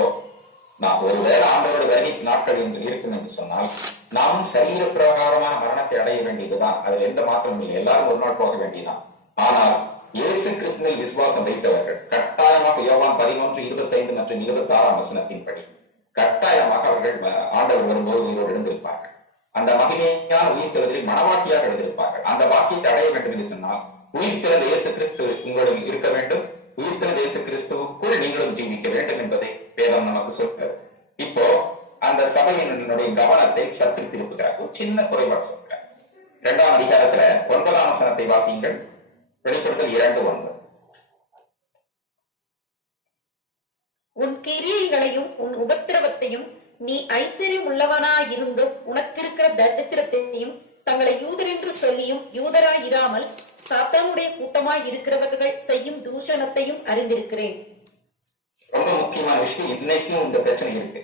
நான் ஒருவேளை ஆண்டவருடைய வருகை நாட்கள் என்று இருக்கும் என்று சொன்னால் நாமும் சரீர பிரகாரமான மரணத்தை அடைய வேண்டியதுதான். அதில் எந்த மாற்றமும் இல்லை. எல்லாரும் ஒரு நாள் போக வேண்டியதுதான். ஆனால் இயேசு கிறிஸ்துவில் விசுவாசம் வைத்தவர்கள் கட்டாயமாக யோவான் 13, 25 மற்றும் 26ஆம் வசனத்தின்படி கட்டாயமாக அவர்கள் ஆண்டவர் வரும்போது உயிரோடு எழுந்திருப்பார்கள். அந்த மகிமையான உயிர்த்தெழுதலில் மனவாட்டியாக எழுந்திருப்பார்கள். அந்த வாக்கியத்தை அடைய வேண்டும் என்று சொன்னால் உயிர்த்தெழுந்த இயேசு கிறிஸ்து உங்களிடம் இருக்க வேண்டும், உயிர்த்தெழுந்த இயேசு கிறிஸ்துவுக்குள் நீங்களும் ஜீவிக்க வேண்டும் என்பதை வேதம் நமக்கு சொல்கிறது. இப்போ அந்த சபையினுடைய கவனத்தை சற்று திருப்புகிறார். ஒரு சின்ன குறைபாடு சொல்கிறார். 2ஆம் அதிகாரத்துல 9ஆம் வசனத்தை வாசியுங்கள். வெளிப்படுத்தல் 2:9. உன் கிரியைகளையும் உன் உபத்திரவத்தையும் நீ ஐஸ்வர்யம் உள்ளவனாயிருந்தும் உனக்கிருக்கிற தரித்திரத்தையும் தங்களை யூதர் என்று சொல்லியும் யூதராயிராமல் சாத்தானுடைய கூட்டமாய் இருக்கிறவர்கள் செய்யும் தூஷணத்தையும் அறிந்திருக்கிறேன். ரொம்ப முக்கியமான விஷயம். இன்னைக்கும் இந்த பிரச்சனை இருக்கு.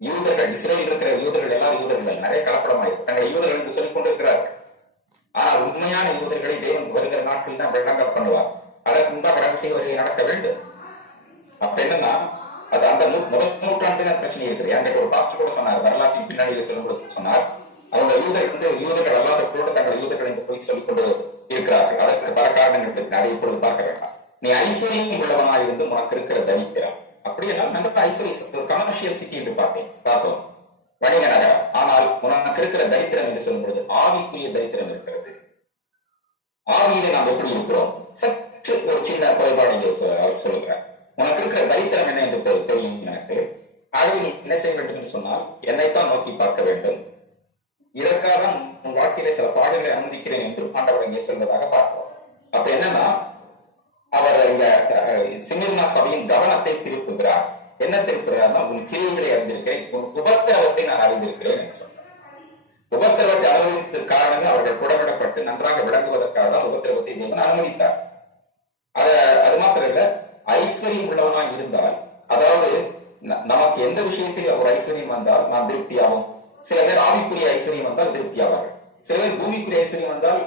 யூதர்கள், இஸ்ரேலில் இருக்கிற யூதர்கள் எல்லாரும் யூதர்கள் நிறைய கலப்படமாயிருக்கு. தங்களை யூதர்கள் என்று சொல்லிக் கொண்டிருக்கிறார்கள். ஆனால் உண்மையான யூதர்களை தேவன் வருகிற நாட்களில் தான் விளங்க பண்ணுவார். அதற்கு முன்பாக ரகசிய வருகை நடக்க வேண்டும். அப்ப என்னன்னா அது அந்த முதல் நூற்றாண்டு பிரச்சனை இருக்குது. அன்றைக்கு ஒரு பாஸ்டர் கூட சொன்னார், வரலாற்றின் பின்னணியில் சொல்லும்போது சொன்னார், அவங்க யூதர்கள் அல்லாதவர்களோடு தங்கள் யூதர்கள் என்று போய் சொல்லிக் கொண்டு இருக்கிறார்கள். அதற்கு பல காரணங்கள் இருக்கு, அதை இப்பொழுது பார்க்க வேண்டாம். நீ ஐஸ்வர்யம் உள்ளவனாக இருந்து உனக்கு இருக்கிற தரித்திரம், அப்படியெல்லாம் நல்ல ஐஸ்வர்யம் ஒரு கமர்ஷியல் சிட்டி என்று பார்த்தோம், வணிக நகரம். ஆனால் உனக்கு இருக்கிற தரித்திரம் என்று சொல்லும் பொழுது ஆவிக்குரிய தரித்திரம் இருக்கிறது. ஆவியிலே நாம் எப்படி இருக்கிறோம்? சற்று ஒரு சின்ன குறைபாடு சொல்லுகிறார். உனக்கு இருக்கிற தரித்திரம் என்ன என்று தெரியும் எனக்கு. ஆகவே நீ என்ன செய்ய வேண்டும் என்று சொன்னால் என்னைத்தான் நோக்கி பார்க்க வேண்டும். இதற்காக தான் உன் வாழ்க்கையில சில பாடுகளை அனுமதிக்கிறேன் என்று ஆண்டவர் இங்கே சொல்வதாக பார்க்கிறோம். அப்ப என்னன்னா, அவர் இந்த சிமிர்னா சபையின் கவனத்தை திருப்புகிறார். என்ன திருப்புகிறார்னா, உன் கிரியைகளை அறிந்திருக்கிறேன், உன் உபத்திரவத்தை நான் அறிந்திருக்கிறேன் என்று சொன்னார். உபத்திரவத்தை அனுமதித்ததற்கு காரணங்கள் அவர்கள் புடமிடப்பட்டு நன்றாக விளங்குவதற்காக தான் உபத்திரவத்தை தேவன் அனுமதித்தார். அது மாத்திரம் இல்ல, ஐஸ்வர்யம் உள்ளவனாய் இருந்தால், அதாவது நமக்கு எந்த விஷயத்தில் ஒரு ஐஸ்வர்யம் வந்தால் நாம் திருப்தியாகும். சில பேர் ஆவிக்குரிய ஐஸ்வர்யம் வந்தால் திருப்தி ஆவார்கள். சில பேர் பூமிக்குரிய ஐஸ்வர்யம் வந்தால்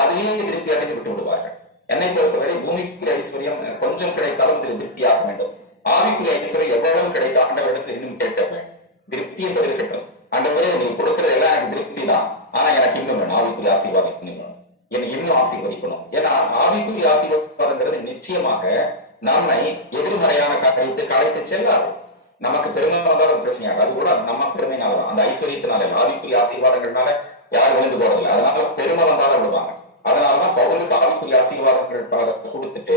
அதிலேயே திருப்தி அடைந்து விட்டு விடுவார்கள். என்னை பொறுத்தவரை பூமிக்குரிய ஐஸ்வர்யம் கொஞ்சம் கிடைத்தாலும் திருப்தியாக வேண்டும். ஆவிக்குரிய ஐஸ்வர்யம் எவ்வளவு கிடைத்தால் ஆண்டவரிடத்தில் இன்னும் கேட்க வேண்டும். திருப்தி என்பது இருக்கட்டும், ஆண்டவரே நீ கொடுக்கிறது எல்லாம் எனக்கு திருப்தி தான், ஆனா எனக்கு இன்னும் வேணும், ஆவிக்குரிய ஆசீர்வாதம் இன்னும் வேணும், என்னை இன்னும் ஆசீர்வதிக்கணும். ஏன்னா ஆவிக்குரிய ஆசீர்வாதங்கிறது நிச்சயமாக நம்மை எதிர்மறையான காரியத்துக்கு அழைத்து செல்லாது. நமக்கு பெருமை வந்தாலும் பிரச்சனையாக, அது கூட நம்ம பெருமைனால அந்த ஐஸ்வர்யத்தினால ஆவிக்குரிய ஆசீர்வாதங்கள்னால யாரும் விழுந்து போறதில்லை. அதனால பெருமை வந்தாலும் விடுவாங்க. அதனாலதான் பவுலுக்கு ஆவிக்குரிய ஆசீர்வாதங்கள் கொடுத்துட்டு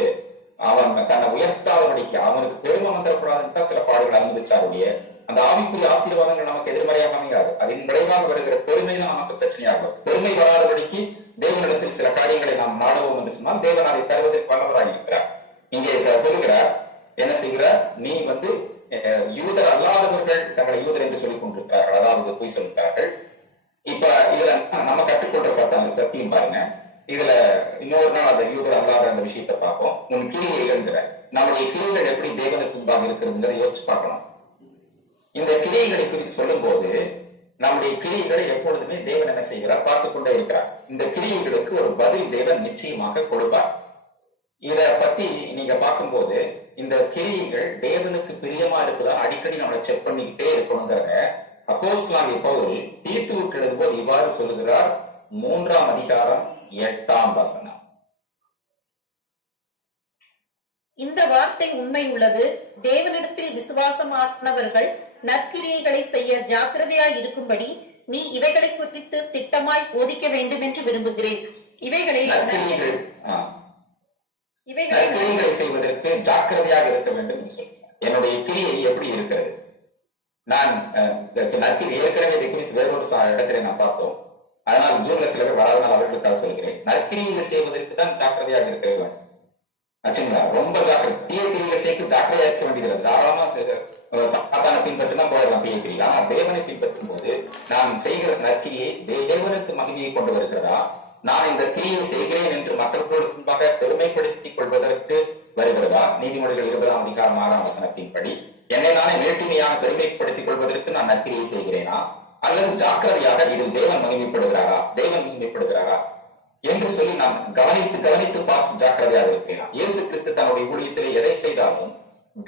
அவன் தன்னை உயர்த்தாதபடிக்கு அவனுக்கு பெருமை வந்துடக்கூடாதுன்னு தான் சில பாடுகள் அனுமதிச்சாருடைய. அந்த ஆவிக்குரிய ஆசீர்வாதங்கள் நமக்கு எதிர்மறையாக அமையாது. அதன் விளைவாக வருகிற பெருமை தான் நமக்கு பிரச்சனையாகும். பெருமை வராதபடிக்கு தேவனிடத்தில் சில காரியங்களை நாம் நாடுவோம் என்று சொன்னால் தேவன் அதை தருவதற்கு வல்லவராக இருக்கிறார். இங்கே சொல்லுகிறார், என்ன செய்கிறார், நீ யூதர் அல்லாதவர்கள் தங்களை யூதர் என்று சொல்லிக் கொண்டிருக்கிறார்கள், அதாவது பொய் சொல்கிறார்கள். இப்ப இதுல நம்ம கற்றுக்கொள்ற சத்தியம் பாருங்க. இதுல இன்னொரு நாள் அந்த யூதர் அல்லாத அந்த விஷயத்தை பார்ப்போம். உன் கிரியைகள்ங்கிற நம்முடைய கிரியைகள் எப்படி தேவனுக்கு முன்பாக இருக்கிறதுங்கிறத யோசிச்சு பார்க்கணும். இந்த கிரியைகளை குறித்து சொல்லும் போது நம்முடைய கிரியைகளை எப்பொழுதுமே தேவன் என்ன செய்கிறார், பார்த்து கொண்டே இருக்கிறார். இந்த கிரியைகளுக்கு ஒரு பதில் தேவன் நிச்சயமாக கொடுப்பார். இத பத்தி நீங்க பார்க்கும்போது இந்த கிரியைகள் தேவனுக்கு பிரியமா இருக்குதா அடிக்கடி நம்மளை செக் பண்ணிக்கிட்டே இருக்கணுங்கிறத அப்போஸ்தலனாகிய பவுல் தீத்துவுக்கு எழுதும்போது இவ்வாறு சொல்லுகிறார். 3ஆம் அதிகாரம் 8ஆம் வசனம். இந்த வார்த்தை உண்மை உள்ளது, தேவனிடத்தில் விசுவாசமானவர்கள் நற்கிரியைகளை செய்ய ஜாக்கிரதையாய் இருக்கும்படி நீ இவைகளை குறித்து திட்டமாய் போதிக்க வேண்டும் என்று விரும்புகிறேன். இவைகளை செய்வதற்கு ஜாக்கிரதையாக இருக்க வேண்டும் என்று சொல்கிறார். என்னுடைய கிரியை எப்படி இருக்கிறது? நான் ஏற்கனவே இதை குறித்து வேறொரு இடத்துல நான் பார்த்தோம். அதனால் ஜூன்ல சில பேர் வராதனால் அவர்களுக்காக சொல்கிறேன். நற்கிரியைகள் செய்வதற்கு தான் ஜாக்கிரதையாக இருக்க வேண்டும். ஆச்சுங்களா? ரொம்ப ஜாக்கிரதை. தீய கிரியைகள் செய்ய ஜாக்கிரதையா இருக்க வேண்டியது. தாராளமா சாத்தான பின்பற்றினா போயிடலாம் தீய கிரியை. ஆனா தேவனை பின்பற்றும் போது நான் செய்கிற நற்கிரியை தேவனுக்கு மகிமையை கொண்டு வருகிறதா, நான் இந்த கிரியை செய்கிறேன் என்று மக்களுக்கு முன்பாக பெருமைப்படுத்திக் கொள்வதற்கு வருகிறதா? நீதிமொழிகள் 20ஆம் அதிகாரம் 6ஆம் வசனத்தின்படி என்னை நானே வேற்றுமையாக பெருமைப்படுத்திக் கொள்வதற்கு நான் நற்கிரியை செய்கிறேனா, அல்லது ஜாக்கிரதையாக இதில் தேவன் மகிமைப்படுகிறாரா, தேவன் மகிமைப்படுகிறாரா என்று சொல்லி நான் கவனித்து பார்த்து ஜாக்கிரதையாக இருப்பேனா? இயேசு கிறிஸ்து தன்னுடைய ஊழியத்திலே எதை செய்தாலும்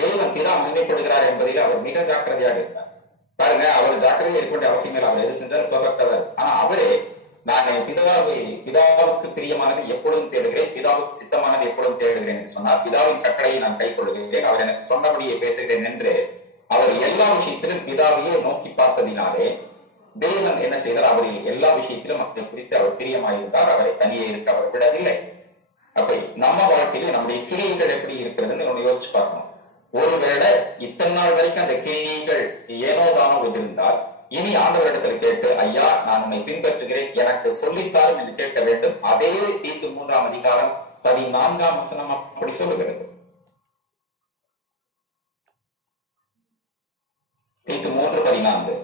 தேவன் பிதா மகிமைப்படுகிறார் என்பதில் அவர் மிக ஜாக்கிரதையாக இருந்தார். பாருங்க, அவர் ஜாக்கிரதையா இருக்க வேண்டிய அவசியம் இல்லை. அவர் எது செஞ்சாலும் பெர்ஃபெக்டா தான். ஆனா அவரே நான் பிதாவுக்கு பிரியமானது எப்பொழுதும் தேடுகிறேன், பிதாவுக்கு சித்தமானது எப்பொழுதும் தேடுகிறேன் என்று சொன்னார். பிதாவின் கட்டளையை நான் கை கொள்கிறேன், அவர் எனக்கு சொன்னபடியே பேசுகிறேன் என்று அவர் எல்லா விஷயத்திலும் பிதாவையே நோக்கி பார்த்ததினாலே தேவன் என்ன செய்தார், அவரில் எல்லா விஷயத்திலும் அவரை குறித்து அவர் பிரியமாயிருந்தார். அவரை தனியே இருக்க அவர் விடவில்லை. அப்படி நம்ம வாழ்க்கையில நம்முடைய கிரியைகள் எப்படி இருக்கிறதுன்னு யோசிச்சு பார்க்கணும். ஒருவேளை இத்தனை நாள் வரைக்கும் அந்த கிரியைகள் ஏனோ தானோ இருந்தால் இனி ஆண்டவரிடத்தில் கேட்டு, ஐயா நான் உண்மை பின்பற்றுகிறேன், எனக்கு சொல்லித்தாரும் என்று கேட்க வேண்டும். அதே தீத்து 3ஆம் அதிகாரம் 14ஆம் வசனம் அப்படி சொல்லுகிறது. தீத்து 3:14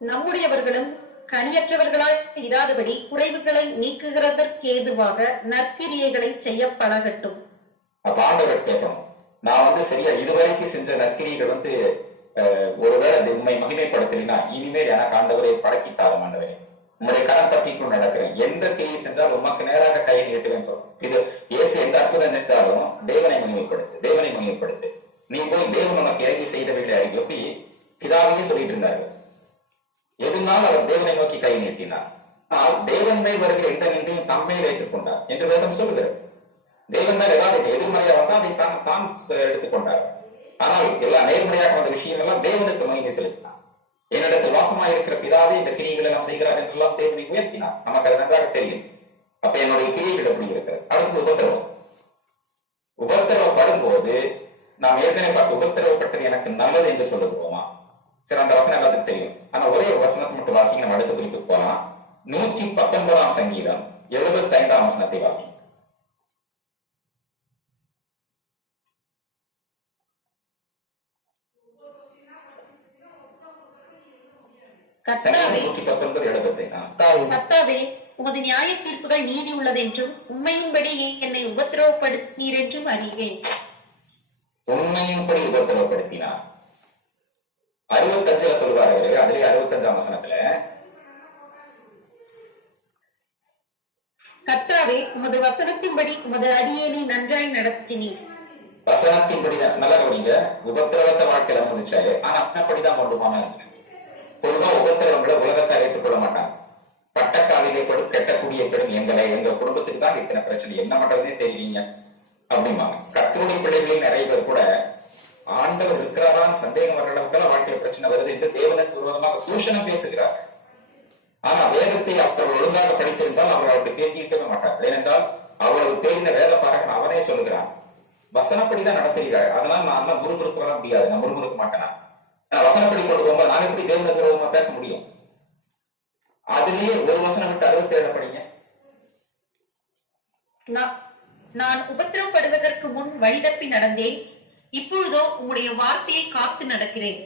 நம்முடையவர்களும் கனியற்றவர்களாய் இராதபடி குறைவுகளை நீக்குகிறதற்கு ஏதுவாக நற்கிரியைகளை செய்ய பழகட்டும். அப்ப ஆண்டவர் கேட்கணும், நான் சரியா இதுவரைக்கும் செஞ்ச நற்கிரியைகள் ஒருவேளை உண்மை மகிமைப்படுத்தலைன்னா இனிமேல் எனக்கு ஆண்டவரை பழக்கித்தாரும். ஆண்டவரே உங்களுடைய கரம் பற்றிக்குள் நடக்கிறேன், எந்த கிரியை சென்றால் உமக்கு நேராக கையை நீட்டுவேன்னு சொல்றோம். இது இயேசு எந்த அற்புதம் நினைத்தாலும் தேவனை மகிமைப்படுத்து. நீ போய் தேவன் உனக்கு இறங்கி செய்தவைகளை அறிவு. எப்படி பிதாவையே சொல்லிட்டு இருந்தாரு. எதுனாலும் அவர் தேவனை நோக்கி கை நீட்டினார். ஆனால் தேவன் மேல் வருகிற எந்த நிந்தையும் தம்மையில் வைத்துக் கொண்டார் என்று வேதம் சொல்லுகிறது. தேவன் மேல் ஏதாவது எதிர்மறையா வந்தா அதை தான் எடுத்துக்கொண்டார். ஆனால் எல்லாம் நேர்மறையாக வந்த விஷயம் எல்லாம் தேவனுக்கு மகிமை செலுத்தினார். என்னிடத்தில் வாசமாக இருக்கிற பிதாவே இந்த கிரியைகளை எல்லாம் செய்கிறார் என்றெல்லாம் தேவனை உயர்த்தினார். நமக்கு அது நன்றாக தெரியும். அப்ப என்னுடைய கிரியைகள் எப்படி இருக்கிறது? அடுத்து உபத்திரவம். உபத்திரவப்படும் போது நாம் ஏற்கனவே பார்த்து உபத்திரவப்பட்டது எனக்கு நல்லது என்று சொல்லுகிறோமா? சரி, அந்த வசனம் எல்லாத்துக்கும் தெரியும். ஆனா ஒரே ஒரு வசனத்தை மட்டும் வாசிங்க, நம்ம அடுத்த குறிப்புக்கு போலாம். 119 சங்கீதம் 75 வசனத்தை வாசிங்க. கர்த்தாவே 119:75. கர்த்தாவே, உமது நியாய தீர்ப்புகள் நீதி உள்ளதென்றும் உண்மையின்படி என்னை உபத்திரவப்படுத்தீர் என்றும் அறிவேன். உண்மையின்படி உபத்திரவப்படுத்தினார். 65 சொல்வாரு. அதிலே 65 வசனத்துல கர்த்தாவே, உமது வசனத்தின்படி உமது அடியேனை நன்றாய் நடத்தினீர். வசனத்தின்படி நல்லா கவனிங்க. உபத்திரவத்தை வாழ்க்கையில் அனுமதிச்சாரு. ஆனா அப்படிதான் கொண்டு போனாங்க. பொதுவா உபத்திரவம் விட உலகத்தை ஏற்றுக்கொள்ள மாட்டாங்க. பட்டக்காலிலே படும் கெட்டக்கூடிய பெரும் எங்க குடும்பத்துக்கு தான் இத்தனை பிரச்சனை, என்ன பண்றதே தெரியலீங்க அப்படிம்பாங்க. கர்த்தருடைய பிள்ளைகளில் நிறைய பேர் கூட ஆண்டவர் இருக்கிறாரான்னு சந்தேகம் வர்ற அளவுக்கு வாழ்க்கையில பிரச்சனை வருது என்று தேவனுக்கு விரோதமாக தூஷணம் பேசுகிறார். ஆனா வேதத்தை அவர்கள் ஒழுங்காக படித்திருந்தால் அவர்கள் அப்படி பேசியிருக்கவே மாட்டார்கள். ஏனென்றால் அவ்வளவு தெரிந்த வேத பாரகன் அவனே சொல்லுகிறான், வசனப்படிதான் நடத்துகிறார். அதனால நான் முறுமுறுக்கு வர முடியாது, நான் முறுமுறுக்க மாட்டேன். வசனப்படி கொண்டு போகும்போது நான் எப்படி தேவனுக்கு விரோதமா பேச முடியும்? அதுலயே ஒரு வசனம் விட்டு 67 படிங்க. நான் உபத்திரவப்படுவதற்கு முன் வழிதப்பி நடந்தேன், இப்பொழுதோ உம்முடைய வார்த்தையை காத்து நடக்கிறேன்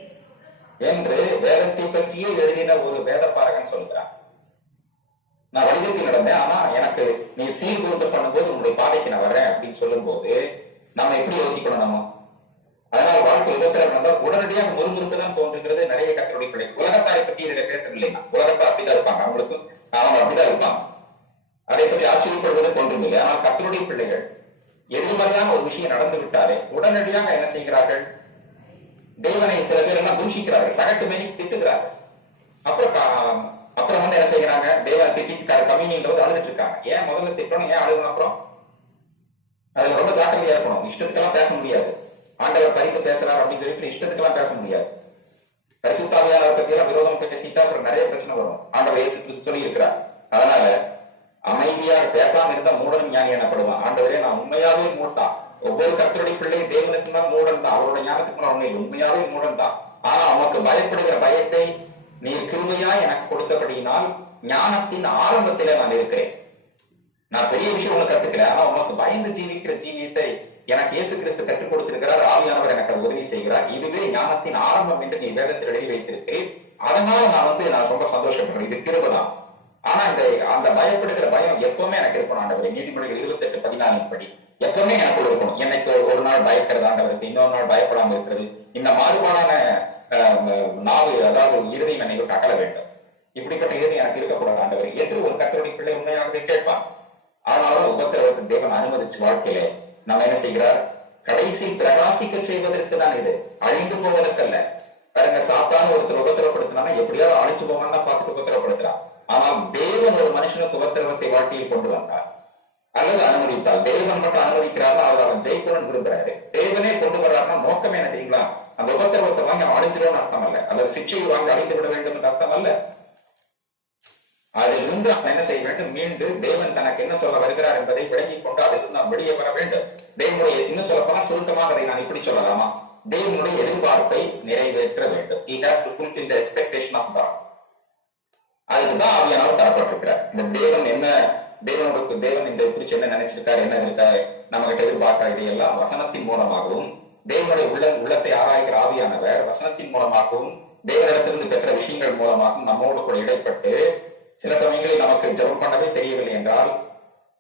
என்று வேதத்தை பற்றியே எழுதின ஒரு வேத பாரகன் சொல்கிறான். நான் வழிதப்பி நடந்தேன், ஆனா எனக்கு நீ சீர்குருத்தம் பண்ணும்போது உன்னுடைய பாதைக்கு நான் வர்றேன் அப்படின்னு சொல்லும் போது நம்ம எப்படி யோசிக்கணும்? நம்ம அதனால வாழ்க்கை உபத்திரம் நடந்தால் உடனடியாக முறுமுறுக்குதான் தோன்றுகிறது நிறைய கத்தருடைய பிள்ளை. உலகத்தாரை பற்றி இதில் பேசவில்லைன்னா உலகத்தார் அப்படிதான் இருப்பாங்க, அவங்களுக்கும் அவங்க அப்படிதான் இருப்பாங்க. அதை பற்றி ஆச்சரியப்படுவது தோன்றுமில்லை. ஆனால் கத்தருடைய பிள்ளைகள் எதிர்மறையான ஒரு விஷயம் நடந்து விட்டாலே உடனடியாக என்ன செய்கிறார்கள்? தேவனை சில பேர் எல்லாம் தூஷிக்கிறார்கள், சகட்டு மேனி திட்டுகிறார்கள். அப்புறம் என்ன செய்யறாங்க? தேவனை திட்டிட்டு கம்யூனியில் அழுதுட்டு இருக்காங்க. ஏன் முதல்ல திட்டணும், ஏன் அழுகணும்? அப்புறம் அதுல ரொம்ப ஜாக்கிரதையா இருக்கணும். இஷ்டத்துக்கெல்லாம் பேச முடியாது. ஆண்டவர் பறித்து பேசுறாரு அப்படின்னு சொல்லிட்டு இஷ்டத்துக்கெல்லாம் பேச முடியாது. பரிசுத்தாவியாளர் பத்தி எல்லாம் விரோதம் பேசிட்டா அப்புறம் நிறைய பிரச்சனை வரும். ஆண்டவர் இயேசு கிறிஸ்து சொல்லி இருக்கிறார். அதனால அமைதியாக பேசாம இருந்தா மூடன் ஞானி எனப்படுவான். ஆண்டவரே, நான் உண்மையாவே மூட்டான். ஒவ்வொரு கர்த்தருடைய பிள்ளை தேவனுக்கு தான் மூடன் தான், அவரோட ஞானத்துக்கு நான் உண்மை உண்மையாவே மூடன் தான். ஆனா அவனுக்கு பயப்படுகிற பயத்தை நீர் கிருபையா எனக்கு கொடுத்தபடியினால் ஞானத்தின் ஆரம்பத்திலே நான் இருக்கிறேன். நான் பெரிய விஷயம் உனக்கு கத்துக்கல, ஆனா உனக்கு பயந்து ஜீவிக்கிற ஜீவியத்தை எனக்கு இயேசு கிறிஸ்து கற்றுக் கொடுத்திருக்கிறார். ஆவியானவர் எனக்கு உதவி செய்கிறார். இதுவே ஞானத்தின் ஆரம்பம் என்று நீ வேதத்தில் எழுதி வைத்திருக்கிறேன். அதனால நான் ரொம்ப சந்தோஷப்படுறேன். இது கிருபைதான். ஆனா அந்த பயப்படுகிற பயம் எப்பவுமே எனக்கு இருக்கணும் ஆண்டவர். நீதிமொழிகள் 28:14 படி எப்பவுமே எனக்கு இருக்கணும். என்னைக்கு ஒரு நாள் பயக்கிறது ஆண்டவருக்கு, இன்னொரு நாள் பயப்படாம இருக்கிறது. இந்த மாறுபாடான நாவு, அதாவது இருதயம் என்னை விட்டு அகல வேண்டும். இப்படிப்பட்ட இருதயம் எனக்கு இருக்கக்கூடாது ஆண்டவர் என்று ஒரு கர்த்தருடைய பிள்ளை உண்மையாகவே கேட்பான். அதனால உபத்திரவத்தை தேவன் அனுமதிச்சு வாழ்க்கையில நம்ம என்ன செய்கிறார்? கடைசி பிரகாசிக்க செய்வதற்கு தான். இது அழிந்து போவதற்கல்ல. பாருங்க, சாத்தான ஒருத்தர் உபத்திரப்படுத்தினா எப்படியாவது அழிச்சு போவான்னு பார்த்துட்டு உபத்திரப்படுத்துறான். ஆனால் தேவன் ஒரு மனுஷனுக்கு உபத்திரவத்தை வாழ்க்கையில் கொண்டு வந்தார் அல்லது அனுமதித்தால், தேவன் மட்டும் அனுமதிக்கிறாரா அவன் ஜெயிக்கணும்னு விரும்புறாரு. தேவனே கொண்டு வர்றாருன்னா நோக்கமே என்ன தெரியுங்களா? அந்த உபத்திரவத்தை வாங்கி அவன் அழிஞ்சிடும்னு அர்த்தம் அல்ல, அல்லது சிக்ஷையை வாங்கி அழிந்து விட வேண்டும் என்று அர்த்தம் அல்ல. அதிலிருந்து அவன் என்ன செய்ய வேண்டும்? மீண்டு தேவன் தனக்கு என்ன சொல்ல வருகிறார் என்பதை விளங்கிக் கொண்டு அதிலிருந்து நாம் வெளியே வர வேண்டும். தேவனுடைய, இன்னும் சொல்ல போனா சுருக்கமாக அதை நான் இப்படி சொல்லலாமா? தேவனுடைய எதிர்பார்ப்பை நிறைவேற்ற வேண்டும். He has to fulfill the expectation of God. அதுக்குதான் ஆவியானவர் தரப்பட்டிருக்கிறார். இந்த தேவன் இந்த குறிச்சு என்ன நினைச்சிருக்காரு, என்ன இருக்காரு, நம்ம கிட்ட எதிர்பார்க்கிற இதையெல்லாம் வசனத்தின் மூலமாகவும், தேவனுடைய உள்ளத்தை ஆராய்கிற ஆவியானவர் வசனத்தின் மூலமாகவும், தேவனிடத்திலிருந்து பெற்ற விஷயங்கள் மூலமாகவும் நம்மோடு கூட இடைப்பட்டு சில சமயங்களில் நமக்கு ஜெபம் பண்ணவே தெரியவில்லை என்றால்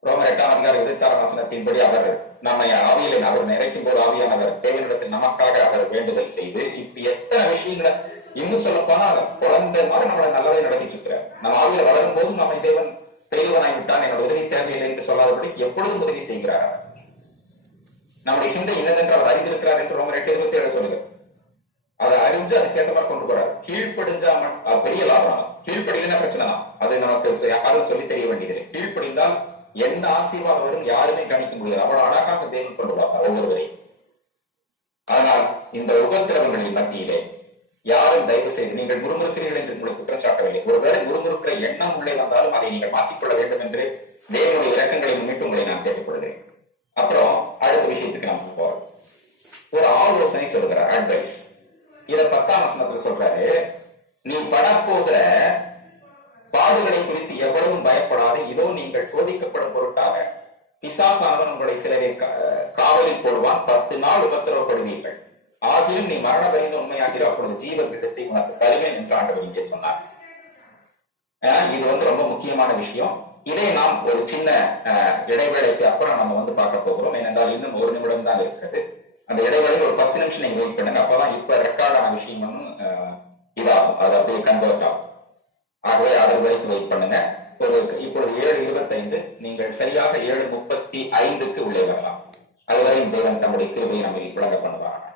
ரோமர் 8:26 அவர் நம்மை ஆவியில அவர் நிறைக்கும் போது ஆவியானவர் தேவனிடத்தில் நமக்காக அவர் வேண்டுதல் செய்து இப்படி எத்தனை விஷயங்களை, இன்னும் சொல்ல போனா குழந்தை மாதிரி நம்மளை நல்லாவே நடத்திட்டு இருக்கிறார். நம்ம ஆவியில வளரும் போது நம்மை தேவன் பெரியவனாய் விட்டான், என்னோட உதவி தேவையில்லை என்று சொல்லாதபடி எப்பொழுதும் உதவி செய்கிறார். நம்முடைய சிந்தை இன்னதென்று அவர் அறிந்திருக்கிறார் என்று ரோமர் 8:27 சொல்லுகிறது. அதை அறிஞ்சு அதுக்கேற்ற மாதிரி கொண்டு போறாரு. கீழ்ப்படிஞ்சா பெரிய லாபம். கீழ்ப்படினா பிரச்சனை தான், அது நமக்கு யாரும் சொல்லி தெரிய வேண்டியது. கீழ்ப்படிந்தால் என்ன ஆசீர்வாதம் வரும் யாருமே கணிக்க முடியாது. அவ்வளவு அழகாக தேவன் கொண்டு வருவார் ஒவ்வொருவரையும். ஆனால் இந்த உபத்திரவங்களின் மத்தியிலே யாரும் தயவு செய்து நீங்கள் முறுமுறுக்கிறீர்கள் என்று உங்களை குற்றம் சாட்டவில்லை. ஒருவேளை முறுமுறுக்கிற எண்ணம் உள்ளே வந்தாலும் அதை நீங்கள் மாற்றிக்கொள்ள வேண்டும் என்று தேவனுடைய இரக்கங்களை முன்னிட்டு உங்களை நான் கேட்டுக்கொள்கிறேன். அப்புறம் அடுத்த விஷயத்துக்கு நம்ம போறோம். ஒரு ஆலோசனை சொல்கிறார், அட்வைஸ். இத 10ஆம் வசனத்துல சொல்றாரு, நீ படப்போகிற பாடுகளை குறித்து எவ்வளவும் பயப்படாது. இதோ நீங்கள் சோதிக்கப்படும் பொருட்டாக பிசாசானவன் உங்களை சிலரை காவலில் போடுவான். 10 நாள் உபத்திரவப்படுவீர்கள். ஆகிலும் நீ மரண பரிந்து உண்மையாகிற அப்பொழுது ஜீவ கிட்டத்தை உனக்கு தருவேன் என்று ஆண்டவர் இங்கே சொன்னார். இது ரொம்ப முக்கியமான விஷயம். இதை நாம் ஒரு சின்ன இடைவேளைக்கு அப்புறம் நம்ம பார்க்க போகிறோம். ஏனென்றால் இன்னும் 1 நிமிடம் தான் இருக்கிறது. அந்த இடைவேளையில் ஒரு 10 நிமிஷம் நீங்க வெயிட் பண்ணுங்க. அப்பதான் இப்ப ரெக்கார்டான விஷயம் இதாகும், அது அப்படியே கன்வெர்ட் ஆகும். ஆகவே அது வரைக்கும் வெயிட் பண்ணுங்க. இப்பொழுது 7:25, நீங்கள் சரியாக 7:35 உள்ளே வரலாம். அதுவரை தேவன் தம்முடைய கிருபையை நம்மை விளங்க பண்ணுவாங்க.